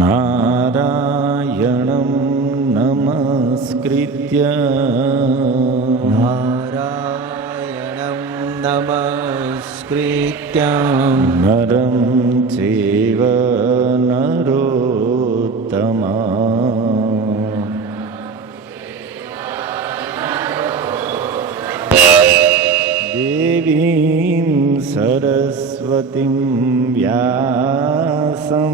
નારાયણં નમસ્કૃત્ય નારાયણં નમસ્કૃત્ય નરં ચૈવ નરોત્તમં દેવીં સરસ્વતીં વ્યાસં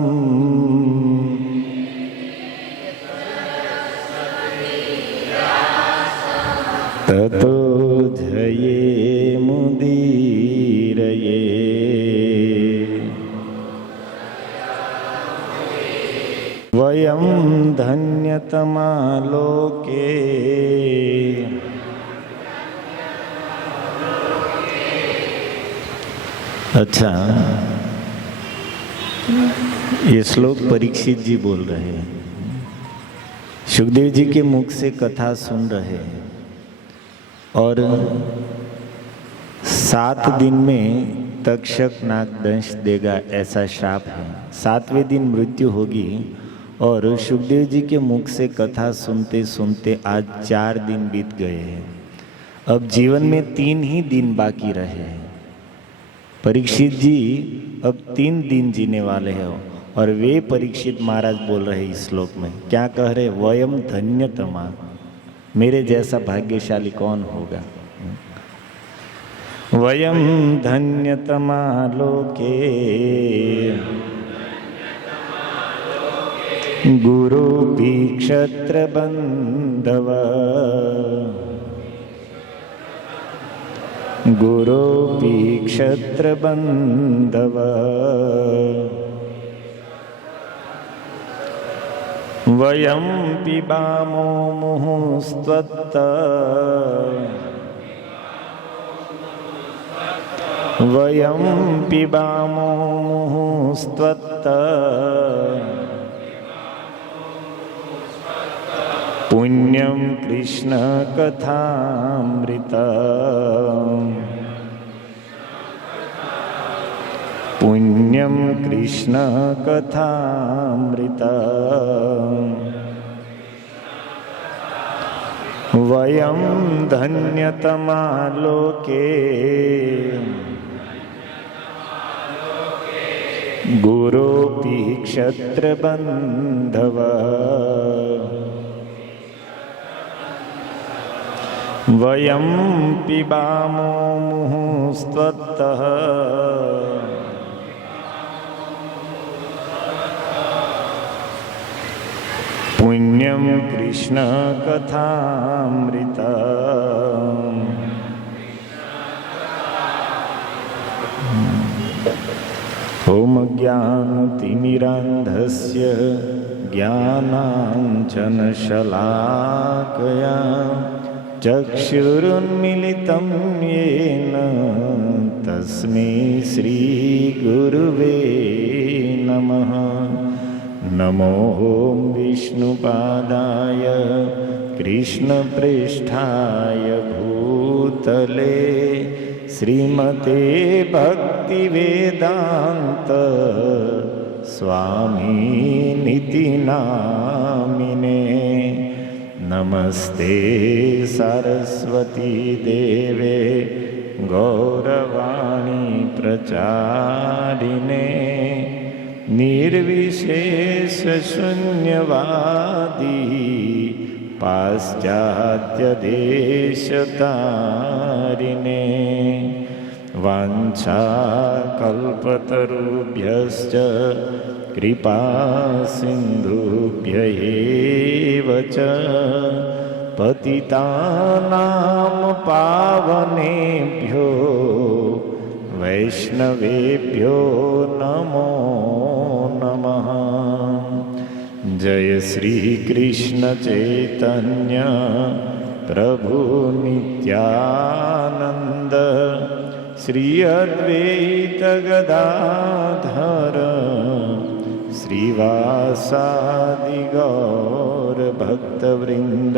તતો જયેમુદીરયે. વયં ધન્યતમા લોકે अच्छा, ये श्लोक परीक्षित जी बोल रहे हैं। सुखदेव जी के मुख से कथा सुन रहे हैं और 7 दिन में तक्षक नागदंश देगा ऐसा श्राप है। 7वें दिन मृत्यु होगी और सुखदेव जी के मुख से कथा सुनते सुनते आज 4 दिन बीत गए हैं। अब जीवन में 3 ही दिन बाकी रहे हैं। परीक्षित जी अब 3 दिन जीने वाले हैं और वे परीक्षित महाराज बोल रहे हैं इस श्लोक में, क्या कह रहे? वयम धन्यतमा, मेरे जैसा भाग्यशाली कौन होगा। वयम धन्यतमा लोके गुरु भी क्षत्र बंधव गुरोऽपि क्षत्रबन्धव वयं पिबामो मुहुस्त्वत्त वयं पिबामो मुहुस्त्वत्त पुण्यं कृष्ण कथामृत पुण्यं कृष्ण कथामृत वयं धन्यतमा लोके गुरोऽपि क्षत्रबन्धव वयं पिबामो मुहुस्त्वत्तः पुण्यं कृष्ण कथामृत ओम ज्ञानतिमिरान्धस्य ज्ञानाञ्जनशलाकया चक्षुरुन्मीलितं येन तस्मै श्रीगुरुवे नमः। नमो विष्णुपादाय कृष्णप्रेष्ठाय भूतले श्रीमते भक्तिवेदान्त स्वामिनिति नामिने। नमस्ते सरस्वती देवे गौरवाणी प्रचारिणे निर्विशेष शून्यवादी पाश्चात्य देशतारिणे। वाञ्छाकल्पतरुभ्यश्च कृपा सिन्धुभ्य एव च पतितानां पावनेभ्यो वैष्णवेभ्यो नमो नमः। जय श्री कृष्ण चैतन्य प्रभु नित्यानंद श्री अद्वैत गदाधर श्रीवासादि गौर भक्तवृंद।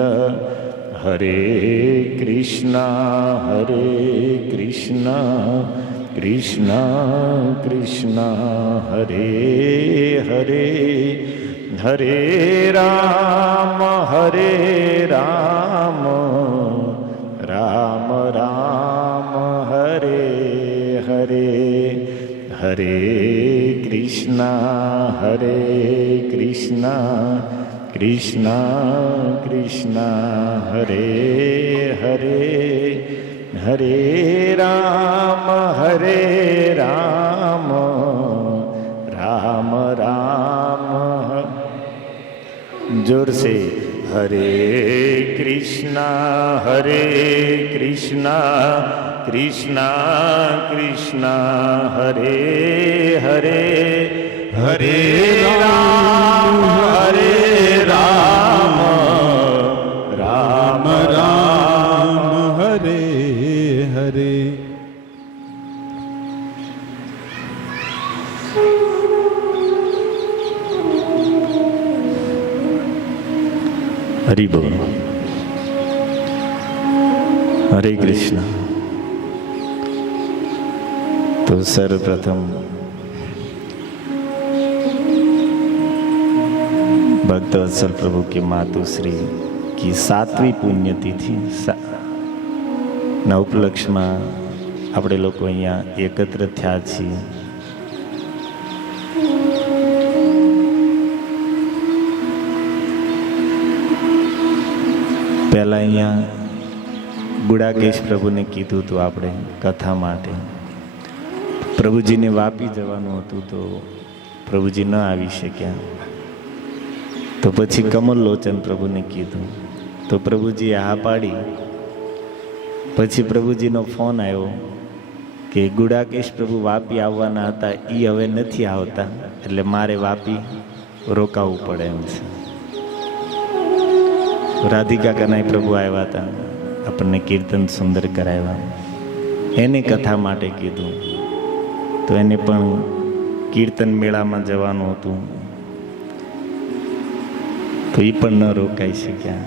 हरे कृष्णा कृष्णा कृष्णा हरे हरे હરે રામ રામ રામ હરે હરે, હરે કૃષ્ણ કૃષ્ણ કૃષ્ણ હરે હરે, હરે રામ રામ રામ जोर से हरे कृष्णा कृष्णा कृष्णा हरे हरे, हरे राम राम राम हरे हरे। हरि बोल। हरे कृष्ण। तो सर्वप्रथम भक्तवत्सल प्रभु के मातुश्री की 7મી પુણ્યતિથિ ના ઉપલક્ષમાં આપણે લોકો અહીંયા એકત્ર થયા છીએ। પહેલાં અહીંયા ગુડાકેશ પ્રભુને કીધું હતું આપણે કથા માટે, પ્રભુજીને વાપી જવાનું હતું તો પ્રભુજી ન આવી શક્યા, તો પછી કમલ લોચન પ્રભુને કીધું તો પ્રભુજીએ હા પાડી। પછી પ્રભુજીનો ફોન આવ્યો કે ગુડાકેશ પ્રભુ વાપી આવવાના હતા, એ હવે નથી આવતા, એટલે મારે વાપી રોકાવું પડે એમ છે। રાધિકા કનાઈ પ્રભુ આવ્યા હતા, આપણને કીર્તન સુંદર કરાવ્યા, એને કથા માટે કીધું તો એને પણ કીર્તન મેળામાં જવાનું હતું, તો એ પણ ન રોકાઈ શક્યા।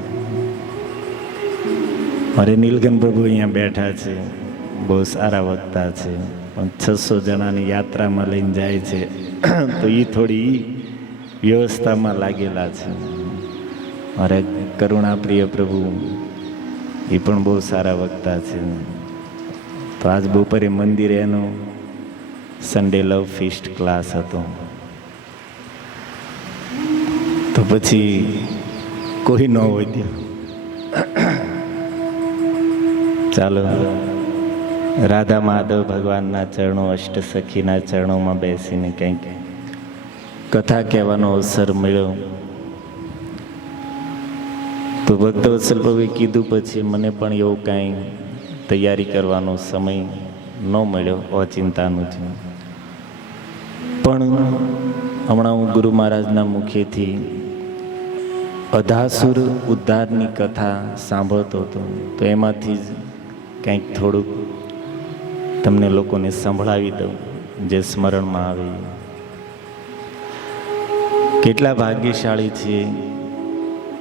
મારે નીલકંઠ પ્રભુ અહીંયા બેઠા છે, બહુ સારા વક્તા છે, પણ 600 જણાની યાત્રામાં લઈને જાય છે, તો એ થોડી વ્યવસ્થામાં લાગેલા છે। મારે કરુણાપ્રિય પ્રભુ એ પણ બહુ સારા વક્તા છે, તો આજ બપોરે મંદિરે એનો સન્ડે લવ ફીસ્ટ ક્લાસ હતો, તો પછી કોઈ ન હોય ત્યાં ચાલો રાધા માધવ ભગવાનના ચરણો, અષ્ટસખીના ચરણોમાં બેસીને કંઈક કથા કહેવાનો અવસર મળ્યો। તો ભક્તવત્સલ પ્રભુએ કીધું પછી મને પણ એવું કાંઈ તૈયારી કરવાનો સમય ન મળ્યો, અચિંતાનું છે। પણ હમણાં હું ગુરુ મહારાજના મુખેથી અધાસુર ઉદ્ધારની કથા સાંભળતો હતો, તો એમાંથી જ કંઈક થોડુંક તમને લોકોને સંભળાવી દઉં જે સ્મરણમાં આવે। કેટલા ભાગ્યશાળી છે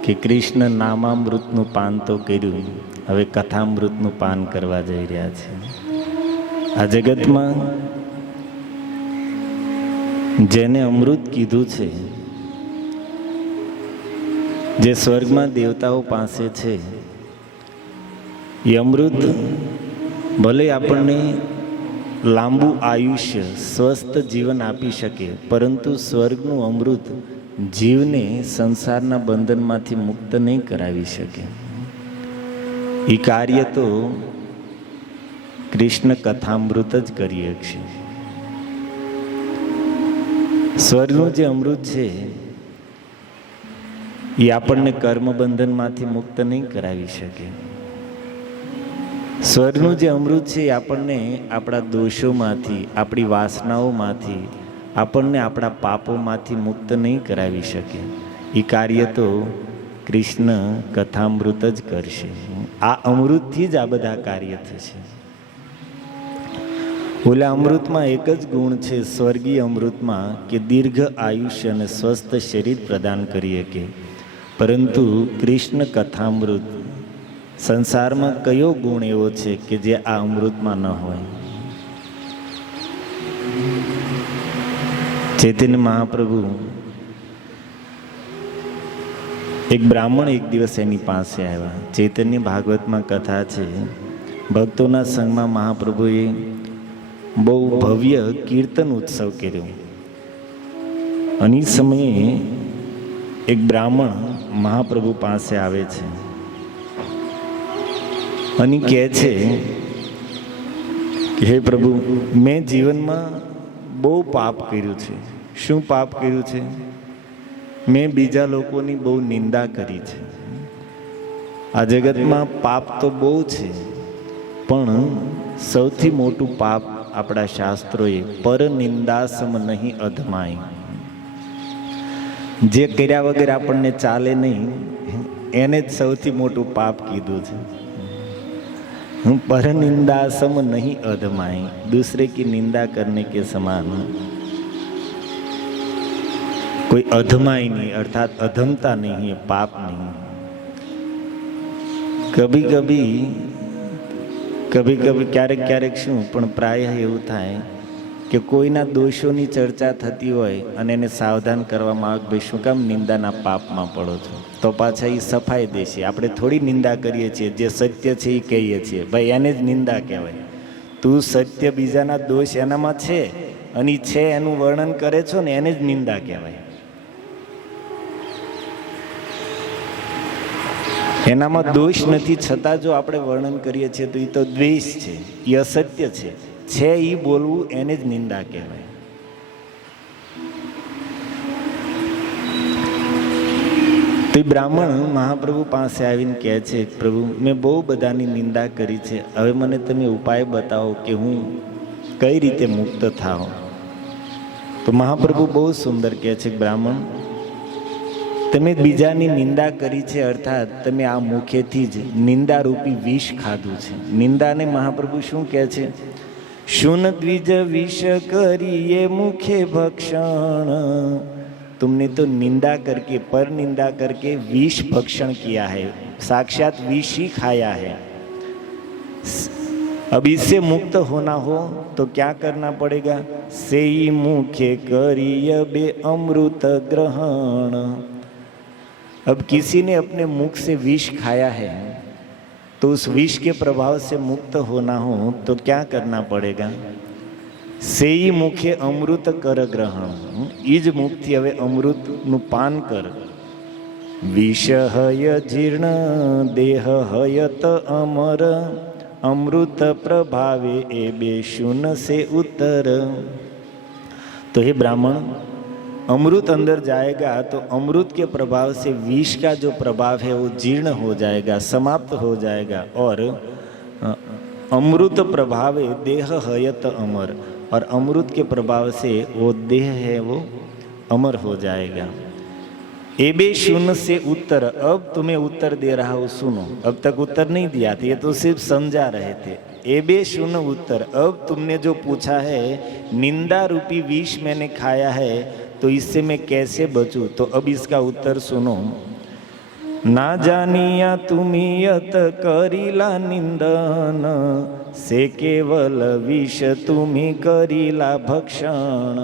કે કૃષ્ણ નામામૃતનું પાન તો કર્યું, હવે કથામૃતનું પાન કરવા જઈ રહ્યા છે। આ જગતમાં જેને અમૃત કીધું છે, જે સ્વર્ગમાં દેવતાઓ પાસે છે, એ અમૃત ભલે આપણને લાંબુ આયુષ્ય, સ્વસ્થ જીવન આપી શકે, પરંતુ સ્વર્ગનું અમૃત જીવને સંસારના બંધનમાંથી મુક્ત નહીં કરાવી શકે। એ કાર્ય તો કૃષ્ણ કથામૃત જ કરી શકશે। સ્વર્ગનું જે અમૃત છે એ આપણને કર્મબંધનમાંથી મુક્ત નહીં કરાવી શકે। સ્વર્ગનું જે અમૃત છે એ આપણને આપણા દોષોમાંથી, આપણી વાસનાઓમાંથી, આપણને આપણા પાપોમાંથી મુક્ત નહીં કરાવી શકે। એ કાર્ય તો કૃષ્ણ કથામૃત જ કરશે। આ અમૃતથી જ આ બધા કાર્ય થશે। ઓલા અમૃતમાં એક જ ગુણ છે, સ્વર્ગીય અમૃતમાં, કે દીર્ઘ આયુષ્ય અને સ્વસ્થ શરીર પ્રદાન કરી શકે, પરંતુ કૃષ્ણ કથામૃત સંસારમાં કયો ગુણ એવો છે કે જે આ અમૃતમાં ન હોય? ચૈતન્ય મહાપ્રભુ એક બ્રાહ્મણ એક દિવસ એની પાસે આવ્યા. ચૈતન્ય ભાગવતમાં કથા છે, ભક્તોના સંગમાં મહાપ્રભુએ બહુ ભવ્ય કીર્તન ઉત્સવ કર્યો. અને એ સમયે એક બ્રાહ્મણ મહાપ્રભુ પાસે આવે છે અને કહે છે કે હે પ્રભુ, મેં જીવનમાં બહુ પાપ કર્યું છે. શું પાપ કર્યું છે? મેં બીજા લોકોની બહુ નિંદા કરી છે. આ જગતમાં પાપ તો બહુ છે, પણ સૌથી મોટું પાપ આપણા શાસ્ત્રોએ પર નિંદાસમ નહીં અધમાય, જે કર્યા વગર આપણને ચાલે નહીં એને જ સૌથી મોટું પાપ કીધું છે. पर निंदा सम नहीं अधमाई, दूसरे की निंदा करने के समान कोई अधमाई नहीं, अर्थात अधमता नहीं है, पाप नहीं. कभी कभी क्यारेक क्यारेक शू पण प्रायः एवं थाय કે કોઈના દોષોની ચર્ચા થતી હોય અને એને સાવધાન કરવામાં આવે, ભાઈ શું કામ નિંદાના પાપમાં પડો છો, તો પાછા એ સફાઈ દેશે. આપણે થોડી નિંદા કરીએ છીએ, જે સત્ય છે એ કહીએ છીએ, ભાઈ એને જ નિંદા કહેવાય. તું સત્ય બીજાના દોષ એનામાં છે અને છે એનું વર્ણન કરે છો ને, એને જ નિંદા કહેવાય. એનામાં દોષ નથી છતાં જો આપણે વર્ણન કરીએ છીએ તો એ તો દ્વેષ છે, એ અસત્ય છે એ બોલવું એને જ નિંદા કહેવાય. તો બ્રાહ્મણ મહાપ્રભુ પાસે આવીને કહે છે, પ્રભુ મેં બહુ બધાની નિંદા કરી છે, હવે મને તમે ઉપાય બતાવો કે હું કઈ રીતે મુક્ત થાવ. તો મહાપ્રભુ બહુ સુંદર કહે છે, બ્રાહ્મણ તમે બીજાની નિંદા કરી છે, અર્થાત તમે આ મુખેથી જ નિંદા રૂપી વિષ ખાધું છે. નિંદાને મહાપ્રભુ શું કહે છે? शुन द्विज विष करिए मुखे भक्षण, तुमने तो निंदा करके, पर निंदा करके विष भक्षण किया है, साक्षात विष ही खाया है. अब इससे मुक्त होना हो तो क्या करना पड़ेगा? से मुखे करिए बे अमृत ग्रहण. अब किसी ने अपने मुख से विष खाया है तो उस विष के प्रभाव से मुक्त होना हो तो क्या करना पड़ेगा? से मुखे अमृत कर ग्रहण, इज मुक्ति हवे अमृत नु पान कर. विष हय जीर्ण देह हयत अमर, अमृत प्रभावे ए बेशुन से उत्तर. तो हे ब्राह्मण, अमृत अंदर जाएगा तो अमृत के प्रभाव से विष का जो प्रभाव है वो जीर्ण हो जाएगा, समाप्त हो जाएगा. और अमृत प्रभाव देह हयत अमर, और अमृत के प्रभाव से वो देह है वो अमर हो जाएगा. एबे शून्य से उत्तर, अब तुम्हें उत्तर दे रहा हूँ, सुनो. अब तक उत्तर नहीं दिया था, ये तो सिर्फ समझा रहे थे. एबे शून्य उत्तर, अब तुमने जो पूछा है, निंदा रूपी विष मैंने खाया है तो इससे मैं कैसे बचूं, तो अब इसका उत्तर सुनो. ना जानिया तुमी यत करीला निंदन, से केवल विष तुमी करीला भक्षण.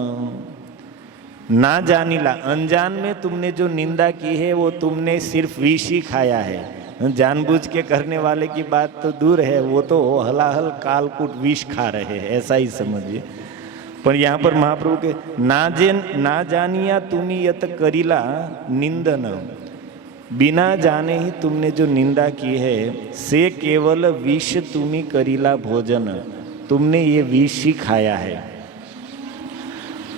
ना जानीला, अनजान में तुमने जो निंदा की है वो तुमने सिर्फ विष ही खाया है. जानबूझ के करने वाले की बात तो दूर है, वो तो हलाहल कालकूट विष खा रहे हैं, ऐसा ही समझिए. पर यहाँ पर महाप्रभु के ना जानिया तुमी यत करीला निंदन, बिना जाने ही तुमने जो निंदा की है, से केवल विष तुमी करीला भोजन, तुमने ये विष ही खाया है.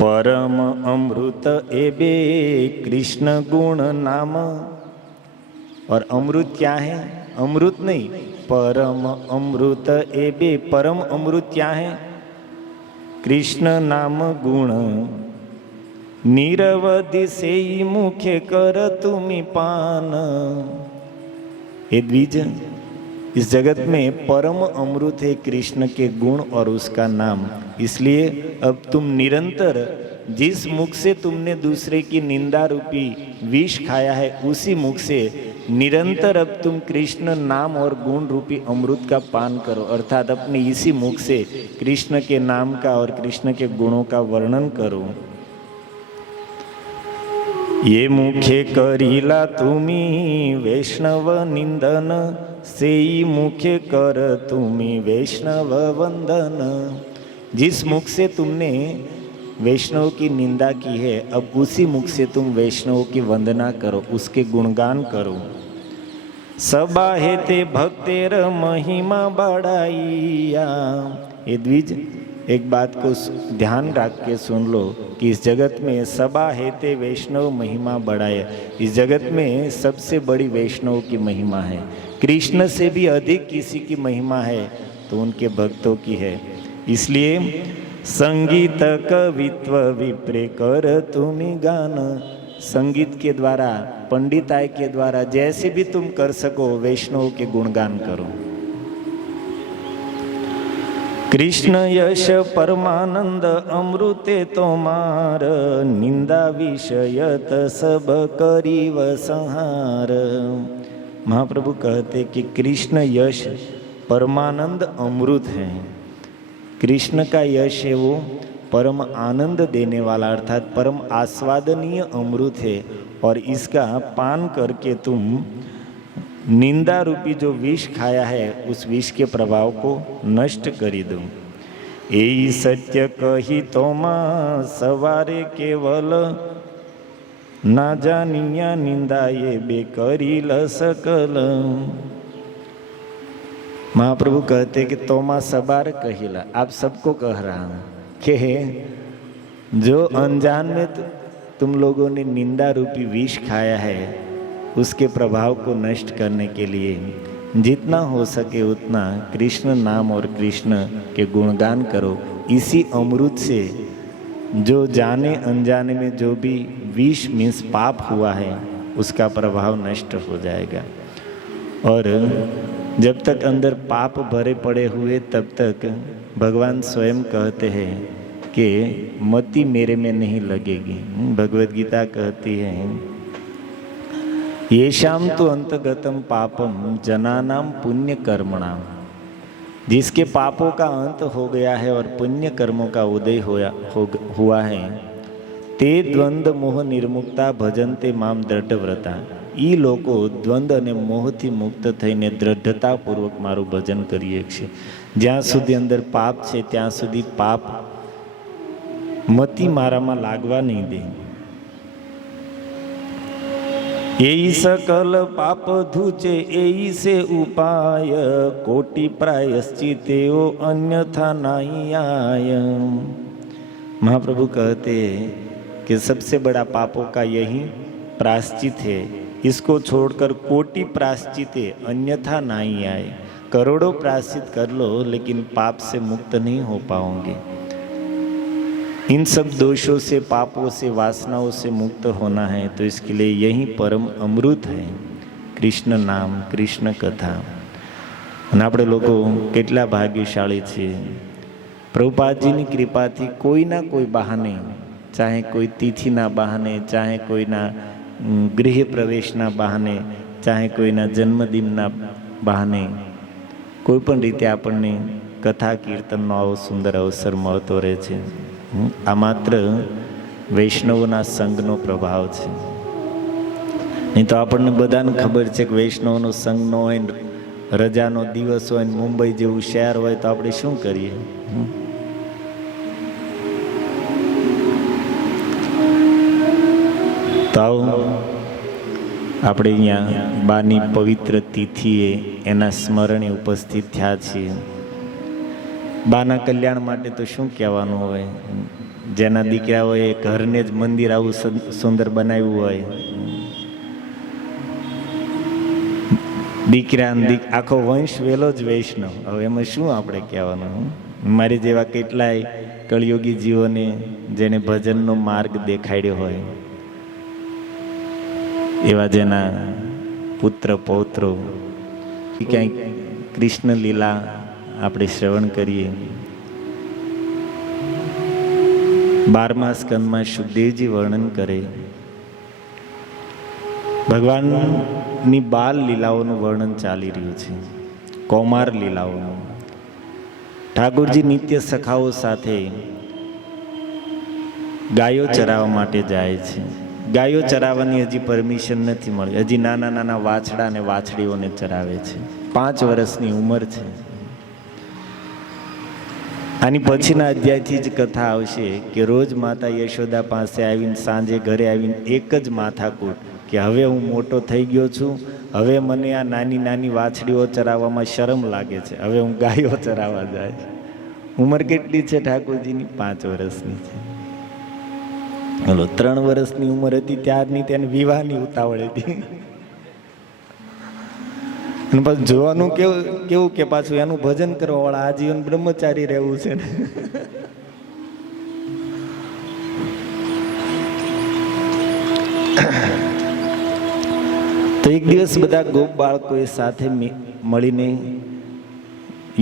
परम अमृत एबे कृष्ण गुण नाम, और अमृत क्या है? अमृत नहीं, परम अमृत एबे, परम अमृत क्या है? कृष्ण नाम गुण, निरवधि से मुखे कर तुमी पान. हे द्विज, इस जगत में परम अमृत है कृष्ण के गुण और उसका नाम. इसलिए अब तुम निरंतर जिस मुख से तुमने दूसरे की निंदा रूपी विष खाया है, उसी मुख से निरंतर अब तुम कृष्ण नाम और गुण रूपी अमृत का पान करो. अर्थात अपने इसी मुख से कृष्ण के नाम का और कृष्ण के गुणों का वर्णन करो. ये मुखे करीला तुमी वैष्णव निंदन, सेई मुखे कर तुमी वैष्णव वंदन। जिस मुख से तुमने वैष्णव की निंदा की है, अब उसी मुख से तुम वैष्णव की वंदना करो, उसके गुणगान करो। सबा है ते भक्तेर महिमा बढ़ाइया। ये द्विज एक बात को ध्यान रख के सुन लो कि इस जगत में सबा है ते वैष्णव महिमा बढ़ाया। इस जगत में सबसे बड़ी वैष्णव की महिमा है। कृष्ण से भी अधिक किसी की महिमा है तो उनके भक्तों की है। इसलिए संगीत कवित्व विप्रे कर तुमी गान। संगीत के द्वारा, पंडिताई के द्वारा जैसे भी तुम कर सको वैष्णव के गुणगान करो। कृष्ण यश परमानंद अमृते तोमार, निंदा विषयत सब करीव संहार। महाप्रभु कहते कि कृष्ण यश परमानंद अमृत है। कृष्ण का यश है वो परम आनंद देने वाला, अर्थात परम आस्वादनीय अमृत है। और इसका पान करके तुम निंदा रूपी जो विष खाया है उस विष के प्रभाव को नष्ट करी दो। एई सत्य कही तोमा सवारे केवल, ना जानिया निंदा ये बेकरी ल सकल। महाप्रभु कहते कि तोमा सवार कहिला, आप सबको कह रहा हूँ कि जो अनजान में तुम लोगों ने निंदा रूपी विष खाया है उसके प्रभाव को नष्ट करने के लिए जितना हो सके उतना कृष्ण नाम और कृष्ण के गुणगान करो। इसी अमृत से जो जाने अनजाने में जो भी विष मीन्स पाप हुआ है उसका प्रभाव नष्ट हो जाएगा। और जब तक अंदर पाप भरे पड़े हुए तब तक भगवान स्वयं कहते हैं कि मति मेरे में नहीं लगेगी। भगवद गीता कहती है येषाम तो अंतगतम पापम जनानाम पुण्य कर्मणाम। जिसके पापों का अंत हो गया है और पुण्य कर्मों का उदय हुआ है, ते द्वंद्व मोह निर्मुक्ता भजन्ते माम दृढ़व्रता। ई लोको द्वंद्व અને મોહથી મુક્ત થઈને દ્રઢતાપૂર્વક મારું ભજન કરીએ છે। જ્યાં સુધી અંદર પાપ છે ત્યાં સુધી પાપ મતિ મારામાં લાગવા નહીં દે। એઈ सकल पाप धूचे एई से उपाय, कोटि प्रायश्चितेओ अन्यथा नहीं आय। महाप्रभु कहते कि सबसे बड़ा पापों का यही प्रायश्चित है, इसको छोड़कर कोटि प्रायश्चित अन्यथा नहीं आए। करोड़ों प्रायश्चित कर लो लेकिन पाप से मुक्त नहीं हो पाओगे। इन सब दोषों से, पापों से, वासनाओं से मुक्त होना है तो इसके लिए यही परम अमृत है, कृष्ण नाम, कृष्ण कथा। અને આપણે લોકો કેટલા ભાગ્યશાળી છીએ। પ્રભુપાદજીની કૃપાથી કોઈના કોઈ બહાને, ચાહે કોઈ તિથિના બહાને, ચાહે કોઈના ગૃહ પ્રવેશના બહાને, ચાહે કોઈના જન્મદિનના બહાને, કોઈ પણ રીતે આપણને કથા કીર્તનનો આવો સુંદર અવસર મળતો રહે છે। આ માત્ર વૈષ્ણવના સંઘનો પ્રભાવ છે। નહીં તો આપણને બધાને ખબર છે કે વૈષ્ણવનો સંઘ ન હોય, રજાનો દિવસ હોય, મુંબઈ જેવું શહેર હોય તો આપણે શું કરીએ? તો આપણે અહીંયા બાની પવિત્ર તિથિએ એના સ્મરણે ઉપસ્થિત થયા છીએ। બાના કલ્યાણ માટે તો શું કહેવાનું હોય? જેના દીકરા હોય એ ઘરને જ મંદિર આવું સુંદર બનાવ્યું હોય, દીકરા આખો વંશ વેલો જ વૈષ્ણવ। હવે એમાં શું આપણે કહેવાનું? મારી જેવા કેટલાય કળિયુગી જીવોને જેને ભજનનો માર્ગ દેખાડ્યો હોય, એવા જેના પુત્ર પૌત્રો ક્યાંય કૃષ્ણ લીલા આપણે શ્રવણ કરીએ। 12મા સ્કંદમાં સુખદેવજી વર્ણન કરે, ભગવાનની બાલ લીલાઓનું વર્ણન ચાલી રહ્યું છે, કૌમાર લીલાઓનું। ઠાકોરજી નિત્ય સખાઓ સાથે ગાયો ચરાવવા માટે જાય છે। ગાયો ચરાવવાની હજી પરમિશન નથી મળી. હજી નાના નાના વાછડા અને વાછડીઓને ચરાવે છે. 5 વર્ષની ઉંમર છે. આની પછીના અધ્યાયથી જ કથા આવશે કે રોજ માતા યશોદા પાસે આવીને સાંજે ઘરે આવીને એક જ માથાકૂટ કે હવે હું મોટો થઈ ગયો છું, હવે મને આ નાની નાની વાછડીઓ ચરાવવામાં શરમ લાગે છે, હવે હું ગાયો ચરાવવા જાય છે. ઉંમર કેટલી છે ઠાકોરજીની? 5 વર્ષની છે. બોલો, 3 વર્ષની ઉંમર હતી ત્યારની તેને વિવાહની ઉતાવળ હતી. અને પાછું જોવાનું કેવું કે પાછું એનું ભજન કરવા વાળા આજીવન બ્રહ્મચારી રહેવું છે ને. તો એક દિવસ બધા ગોપ બાળકોએ સાથે મળીને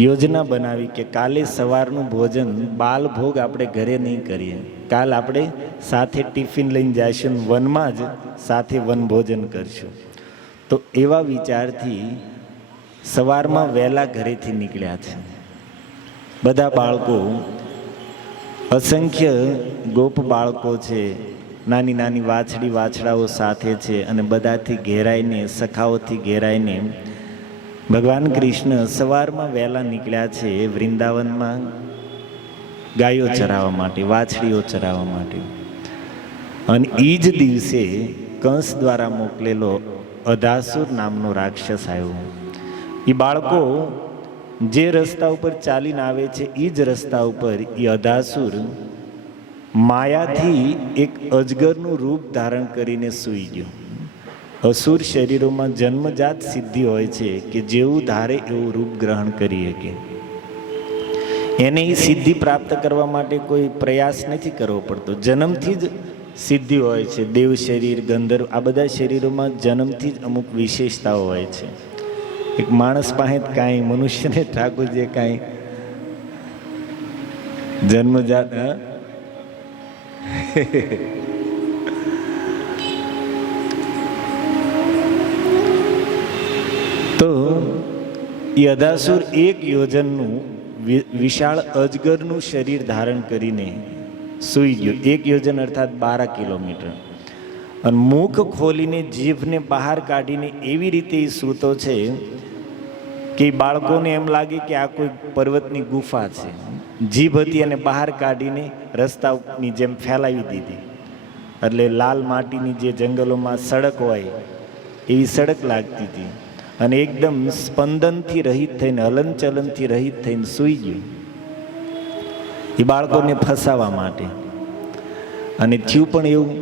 યોજના બનાવી કે કાલે સવારનું ભોજન બાલ ભોગ આપણે ઘરે નહીં કરીએ, કાલ આપણે સાથે ટિફિન લઈને જઈશું, વનમાં જ સાથે વન ભોજન કરશું. તો એવા વિચારથી સવારમાં વહેલા ઘરેથી નીકળ્યા છે બધા બાળકો. અસંખ્ય ગોપ બાળકો છે, નાની નાની વાછડી વાછડાઓ સાથે છે, અને બધાથી ઘેરાઈને, સખાઓથી ઘેરાઈને ભગવાન કૃષ્ણ સવારમાં વહેલા નીકળ્યા છે વૃંદાવનમાં ગાયો ચરાવવા માટે, વાછડીઓ ચરાવવા માટે. અને એ જ દિવસે કંસ દ્વારા મોકલેલો અધાસુર નામનો રાક્ષસ આવ્યો. એ બાળકો જે રસ્તા ઉપર ચાલીને આવે છે એ જ રસ્તા ઉપર એ અધાસુર માયાથી એક અજગરનું રૂપ ધારણ કરીને સૂઈ ગયો. અસુર શરીરોમાં જન્મજાત સિદ્ધિ હોય છે કે જેવું ધારે એવું રૂપ ગ્રહણ કરી શકે. એને એ સિદ્ધિ પ્રાપ્ત કરવા માટે કોઈ પ્રયાસ નથી કરવો પડતો, જન્મથી જ સિદ્ધિ હોય છે. દેવ શરીર, ગંધર્વ, આ બધા શરીરોમાં જન્મથી જ અમુક વિશેષતાઓ હોય છે. એક માણસ પાસે કાંઈ, મનુષ્યને ઠાકોરજીએ કાંઈ જન્મજાત તો એ અધાસુર 1 યોજનનું વિશાળ અજગરનું શરીર ધારણ કરીને સૂઈ ગયો. 1 યોજન અર્થાત 12 કિલોમીટર. અને મુખ ખોલીને જીભને બહાર કાઢીને એવી રીતે એ સૂતો છે કે બાળકોને એમ લાગે કે આ કોઈ પર્વતની ગુફા છે. જીભ હતી અને બહાર કાઢીને રસ્તાની જેમ ફેલાવી દીધી. એટલે લાલ માટીની જે જંગલોમાં સડક હોય એવી સડક લાગતી હતી. અને એકદમ સ્પંદનથી રહિત થઈને, હલનચલનથી રહિત થઈને સૂઈ ગયું એ બાળકોને ફસાવા માટે. અને થયું પણ એવું,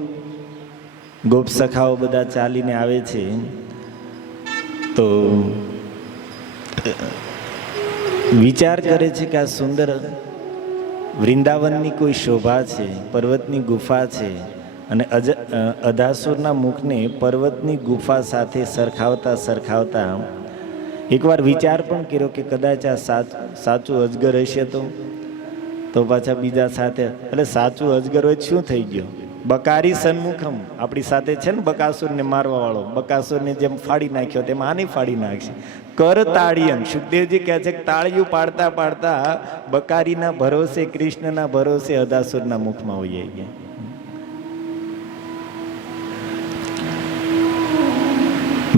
ગોપ સખાઓ બધા ચાલીને આવે છે તો વિચાર કરે છે કે આ સુંદર વૃંદાવનની કોઈ શોભા છે, પર્વતની ગુફા છે, અને અધાસુરના મુખને પર્વતની ગુફા સાથે સરખાવતા સરખાવતા એકવાર વિચાર પણ કર્યો કે કદાચ આ સાચું અજગર હશે તો પાછા બીજા સાથે, એટલે સાચું અજગર હોય શું થઈ ગયો? બકારી સન્મુખમ, આપણી સાથે છે ને બકાસુરને મારવા વાળો, બકાસુરને જેમ ફાડી નાખ્યો તેમ આને ફાડી નાખશે. કર તાળીયમ, સુખદેવજી કહે છે કે તાળીયું પાડતા પાડતા બકારીના ભરોસે, કૃષ્ણના ભરોસે અધાસુરના મુખમાં હોઈ ગયા.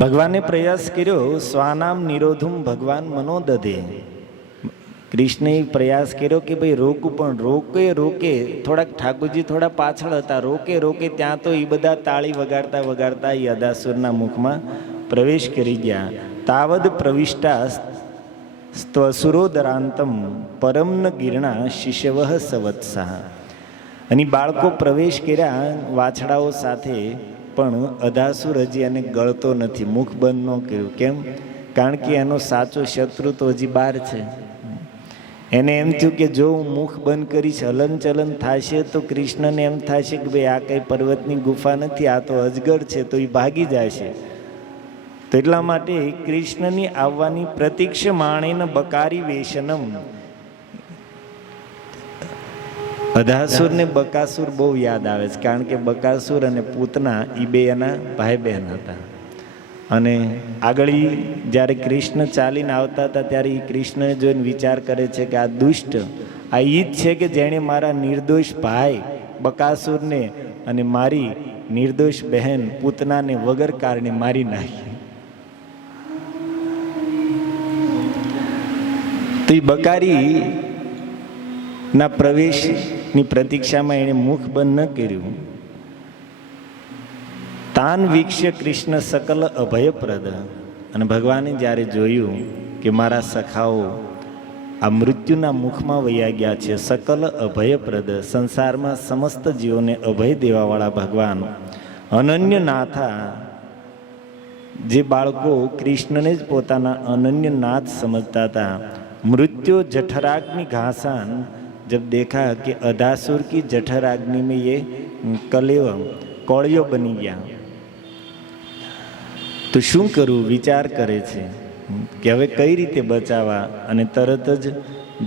ભગવાને પ્રયાસ કર્યો, સ્વાનામ નિરોધુમ ભગવાન મનો દધે. કૃષ્ણએ પ્રયાસ કર્યો કે ભાઈ રોકું, પણ રોકે થોડાક ઠાકોરજી થોડા પાછળ હતા, રોકે ત્યાં તો એ બધા તાળી વગાડતા વગાડતા એ અધાસુરના મુખમાં પ્રવેશ કરી ગયા. તાવદ પ્રવિષ્ટા સ્ત્વસુરોદરાંતમ પરમન ગિરણા શિશવઃ સવત્સા. અને બાળકો પ્રવેશ કર્યા વાછડાઓ સાથે, પણ અધાસુર હજી એને ગળતો નથી, મુખ બંધ ન કર્યું. કેમ? કારણ કે એનો સાચો શત્રુ તો હજી બહાર છે. એને એમ થયું કે જો હું મુખ બંધ કરીશ, હલનચલન થશે તો કૃષ્ણને એમ થશે કે ભાઈ આ કંઈ પર્વતની ગુફા નથી, આ તો અજગર છે, તો એ ભાગી જશે. તો એટલા માટે કૃષ્ણની આવવાની પ્રતીક્ષમાણેન બકારી વેશનમ. અધાસુરને બકાસુર બહુ યાદ આવે છે, કારણ કે બકાસુર અને પૂતના એ બે એના ભાઈ બહેન હતા. અને આગળ જ્યારે કૃષ્ણ ચાલીને આવતા હતા ત્યારે એ કૃષ્ણને જોઈને વિચાર કરે છે કે આ દુષ્ટ, આ ઈ જ છે કે જેણે મારા નિર્દોષ ભાઈ બકાસુરને અને મારી નિર્દોષ બહેન પૂતનાને વગર કારણે મારી નાખી. તો એ બકારી ના પ્રવેશની પ્રતીક્ષામાં એણે મુખ બંધ ન કર્યું. તાન વીક્ષ્ય કૃષ્ણ સકલ અભયપ્રદ. અને ભગવાને જ્યારે જોયું કે મારા સખાઓ આ મૃત્યુના મુખમાં વયા ગયા છે, સકલ અભયપ્રદ, સંસારમાં સમસ્ત જીવોને અભય દેવાવાળા ભગવાન અનન્ય નાથા, જે બાળકો કૃષ્ણને જ પોતાના અનન્ય નાથ સમજતા હતા. मृत्यु जठराग्नि घासान, जब देखा कि अधासुर की जठराग्नि में ये कलेव कोड़ियों बनी गया, तो શું કરું વિચાર કરે છે કે હવે કઈ રીતે બચાવવા. અને તરત જ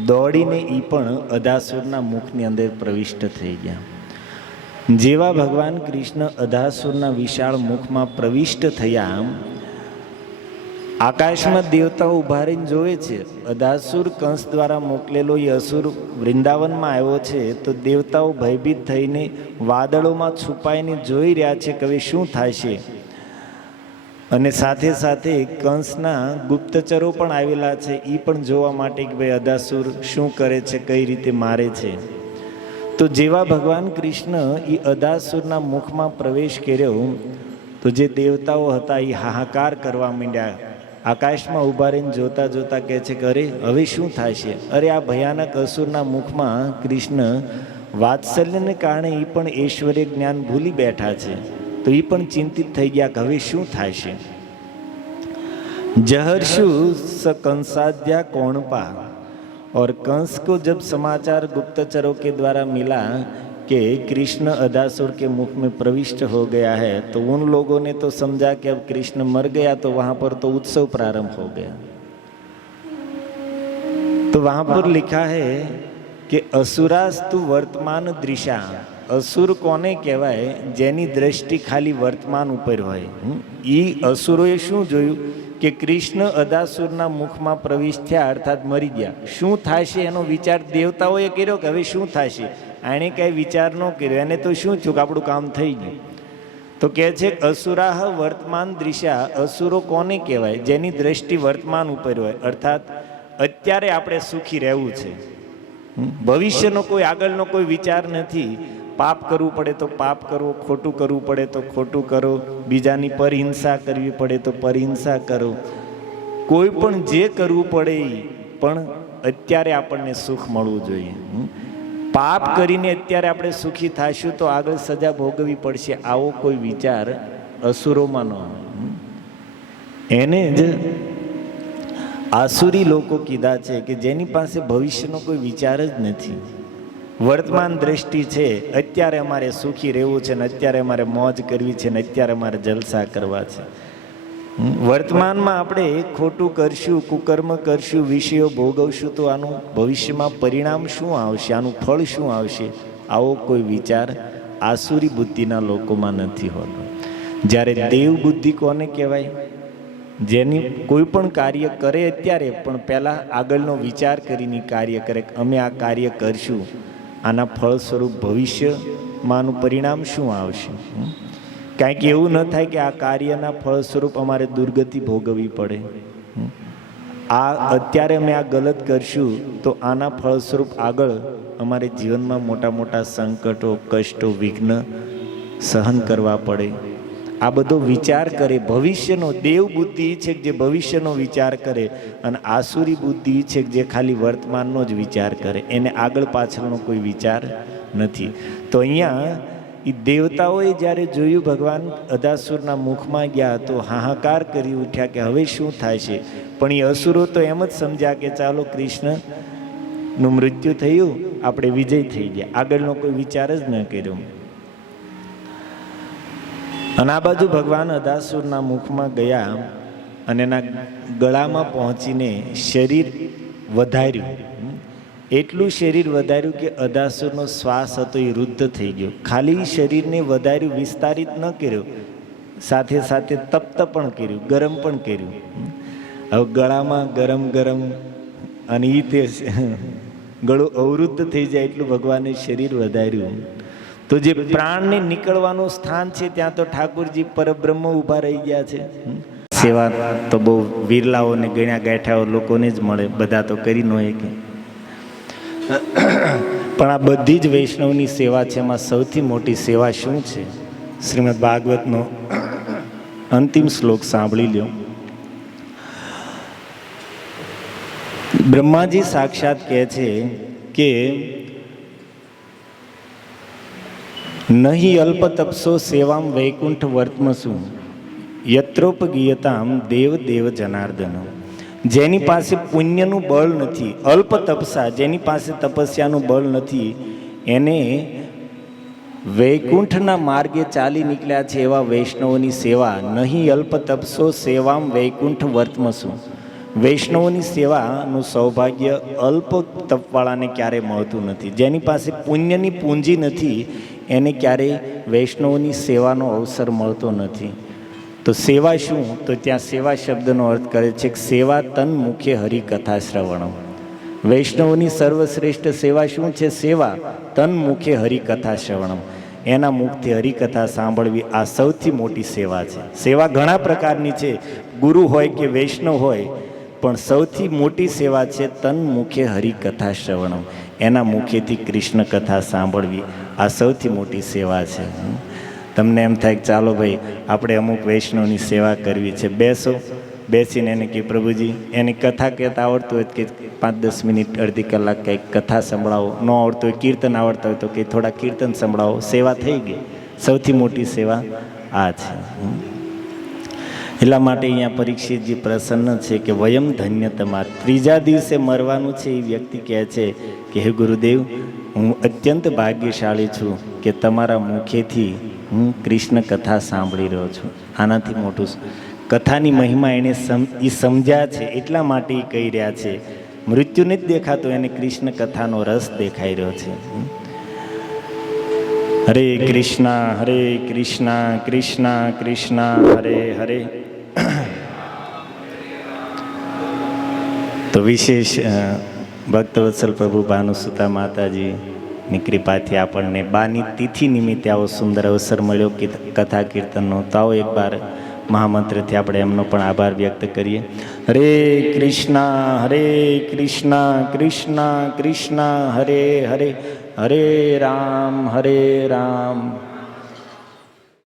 દોડીને એ પણ અધાસુરના મુખની અંદર પ્રવિષ્ટ થઈ ગયા. જેવા ભગવાન કૃષ્ણ અધાસુરના વિશાળ મુખમાં પ્રવિષ્ટ થયા, આકાશમાં દેવતાઓ ઉભા રહીને જોવે છે. અધાસુર કંસ દ્વારા મોકલેલો એ અસુર વૃંદાવનમાં આવ્યો છે, તો દેવતાઓ ભયભીત થઈને વાદળોમાં છુપાઈને જોઈ રહ્યા છે કે હવે શું થશે. અને સાથે સાથે કંસના ગુપ્તચરો પણ આવેલા છે, એ પણ જોવા માટે કે ભાઈ અધાસુર શું કરે છે, કઈ રીતે મારે છે. તો જેવા ભગવાન કૃષ્ણ એ અધાસુરના મુખમાં પ્રવેશ કર્યો, તો જે દેવતાઓ હતા એ હાહાકાર કરવા માંડ્યા. આકાશમાં ઊભા રહીને જોતા જોતા કહે છે કે અરે હવે શું થશે. અરે આ ભયાનક અસુરના મુખમાં કૃષ્ણ વાત્સલ્યને કારણે એ પણ ઐશ્વર્ય જ્ઞાન ભૂલી બેઠા છે. તો એ પણ ચિંતિત થઈ ગયા કે હવે શું થશે. जहर्षु स कंसाध्या कौणपा। और कंस को जब समाचार गुप्तचरों के द्वारा मिला कि कृष्ण अधासुर के मुख में प्रविष्ट हो गया है, तो उन लोगों ने तो समझा कि अब कृष्ण मर गया, तो वहां पर तो उत्सव प्रारंभ हो गया। तो वहां पर लिखा है कि असुरास्तु वर्तमान दृशा। असुर कोने कहेवाय? जेनी दृष्टि खाली वर्तमान उपर होय। ई असुरोए शुं जोयुं कि कृष्ण अधासुरना मुखमां प्रवेश थया, अर्थात मरी गया। शुं थशे एनो विचार देवताओए कर्यो कि हवे शुं थशे। एणे कांई विचार न कर्यो, एने तो शुं थयुं कि आपणुं काम थई गयुं। तो कहे छे असुराह वर्तमान दृशा। असुरो कोने कहेवाय? जेनी दृष्टि वर्तमान उपर होय, अर्थात अत्यारे आपणे सुखी रहेवुं छे। भविष्यनो कोई आगळनो कोई विचार नथी। पाप करवू पड़े तो पाप करो, खोटू करवू पड़े तो खोटू करो, बीजानी परहिंसा करवी पड़े तो परहिंसा करो। कोई पण जे करवू पड़े पण अत्यारे आपणने सुख मळवुं जोईए। पाप करीने अत्यारे आपणे सुखी थाशुं तो आगळ सजा भोगवी पड़शे, आवो कोई विचार असुरोमां न होय। एने ज आसुरी लोको कीधा छे कि जेनी पासे भविष्यनो कोई विचार ज नथी। वर्तमान दृष्टि है, अत्यारे अमारे सुखी रहेवुं छे, अत्यारे अमारे मौज करवी छे, अत्यारे अमारे जलसा करवा छे। वर्तमान में आपणे खोटू करशुं, कुकर्म करशुं, विषयो भोगवशुं तो आनुं भविष्यमां परिणाम शुं आवशे, आनुं फळ शुं आवशे, आवो कोई विचार आसुरी बुद्धिना लोकोमां नथी होतो। ज्यारे देव बुद्धि कोने कहेवाय? जेनी कोई पण कार्य करे अत्यारे पण पहेला आगळनो विचार करीने कार्य करे। अमे आ कार्य करशुं, आना फल स्वरूप भविष्य मानु परिणाम शुं आवशे। कंईक एवुं न थाय कि आ कार्यना फल स्वरूप अमारे दुर्गति भोगवी पड़े। आ अत्यारे अमे आ गलत करशुं तो आना फल स्वरूप आगळ अमारे जीवनमां मोटा मोटा संकटो, कष्टो, विघ्न सहन करवा पड़े। आ बधो विचार करे। भविष्यनो देव बुद्धि छे जे भविष्यनो विचार करे, अने आसुरी बुद्धि छे जे खाली वर्तमाननो ज विचार करे, एने आगळ पाछळनो कोई विचार नथी। तो अहींया ई देवताओए ज्यारे जोयुं भगवान अधासुरना मुखमां गया तो हाहाकार करी उठ्या कि हवे शुं थशे। पण ई असुरो तो एम ज समज्या कि चालो कृष्णनुं मृत्यु थयुं, आपणे विजय थई गया, आगळनो कोई विचार ज न कर्यो। અને આ બાજુ ભગવાન અધાસુરના મુખમાં ગયા અને એના ગળામાં પહોંચીને શરીર વધાર્યું। એટલું શરીર વધાર્યું કે અધાસુરનો શ્વાસ હતો એ રુદ્ધ થઈ ગયો। ખાલી શરીરને વધાર્યું, વિસ્તારિત ન કર્યો, સાથે સાથે તપ્ત પણ કર્યું, ગરમ પણ કર્યું। હવે ગળામાં ગરમ ગરમ અને એ તે ગળું અવરુદ્ધ થઈ જાય એટલું ભગવાને શરીર વધાર્યું। તો જે પ્રાણને નીકળવાનું સ્થાન છે ત્યાં તો ઠાકુરજી પરબ્રહ્મ ઊભા રહી ગયા છે. સેવા તો બહુ વિરલાઓને ગણ્યા ગાંઠ્યા લોકોને જ મળે, બધા તો કરી ન શકે. પણ આ બધી જ વૈષ્ણવની સેવા છે. એમાં સૌથી મોટી સેવા શું છે? શ્રીમદ ભાગવતનો અંતિમ શ્લોક સાંભળી લ્યો. બ્રહ્માજી સાક્ષાત કહે છે કે નહીં અલ્પ તપસો સેવામ વૈકુંઠ વર્તમસુ યત્રોપગીયતામ દેવ દેવ જનાર્દન. જેની પાસે પુણ્યનું બળ નથી, અલ્પ તપસા, જેની પાસે તપસ્યાનું બળ નથી, એને વૈકુંઠના માર્ગે ચાલી નીકળ્યા છે એવા વૈષ્ણવોની સેવા. નહીં અલ્પ તપસો સેવામ વૈકુંઠ વર્તમસુ. વૈષ્ણવોની સેવાનું સૌભાગ્ય અલ્પ તપવાળાને ક્યારેય મળતું નથી. જેની પાસે પુણ્યની પૂંજી નથી એને ક્યારેય વૈષ્ણવોની સેવાનો અવસર મળતો નથી. તો સેવા શું? તો ત્યાં સેવા શબ્દનો અર્થ કરે છે કે સેવા તન મુખે હરિકથા શ્રવણમ. વૈષ્ણવોની સર્વશ્રેષ્ઠ સેવા શું છે? સેવા તન મુખે હરિકથા શ્રવણમ. એના મુખથી હરિકથા સાંભળવી આ સૌથી મોટી સેવા છે. સેવા ઘણા પ્રકારની છે, ગુરુ હોય કે વૈષ્ણવ હોય, પણ સૌથી મોટી સેવા છે તન મુખે હરિકથા શ્રવણમ. એના મુખેથી કૃષ્ણ કથા સાંભળવી આ સૌથી મોટી સેવા છે. તમને એમ થાય કે ચાલો ભાઈ આપણે અમુક વૈષ્ણવની સેવા કરવી છે, બેસો. બેસીને એને કે પ્રભુજી એની કથા કહેતા આવડતું હોય કે 5-10 મિનિટ અડધી કલાક કંઈક કથા સંભળાવો, ન આવડતું હોય કીર્તન આવડતા હોય તો કે થોડા કીર્તન સંભળાવો. સેવા થઈ ગઈ. સૌથી મોટી સેવા આ છે. એટલા માટે અહીંયા પરીક્ષિતજી પ્રસન્ન છે કે વયમ ધન્યતમા. ત્રીજા દિવસે મરવાનું છે એ વ્યક્તિ કહે છે કે હે ગુરુદેવ, હું અત્યંત ભાગ્યશાળી છું કે તમારા મુખેથી હું કૃષ્ણ કથા સાંભળી રહ્યો છું. આનાથી મોટું કથાની મહિમા એને સમજ્યા છે એટલા માટે એ કહી રહ્યા છે. મૃત્યુ નથી દેખાતો, એને કૃષ્ણ કથાનો રસ દેખાઈ રહ્યો છે. હરે કૃષ્ણ હરે કૃષ્ણ કૃષ્ણ કૃષ્ણ હરે હરે. તો વિશેષ ભક્તવત્સલ પ્રભુ ભાનુસુતા માતાજીની કૃપાથી આપણને બાની તિથિ નિમિત્તે આવો સુંદર અવસર મળ્યો કે કથા કીર્તનનો. તો આવો એક વાર મહામંત્રથી આપણે એમનો પણ આભાર વ્યક્ત કરીએ. હરે કૃષ્ણ કૃષ્ણ કૃષ્ણ હરે હરે, હરે રામ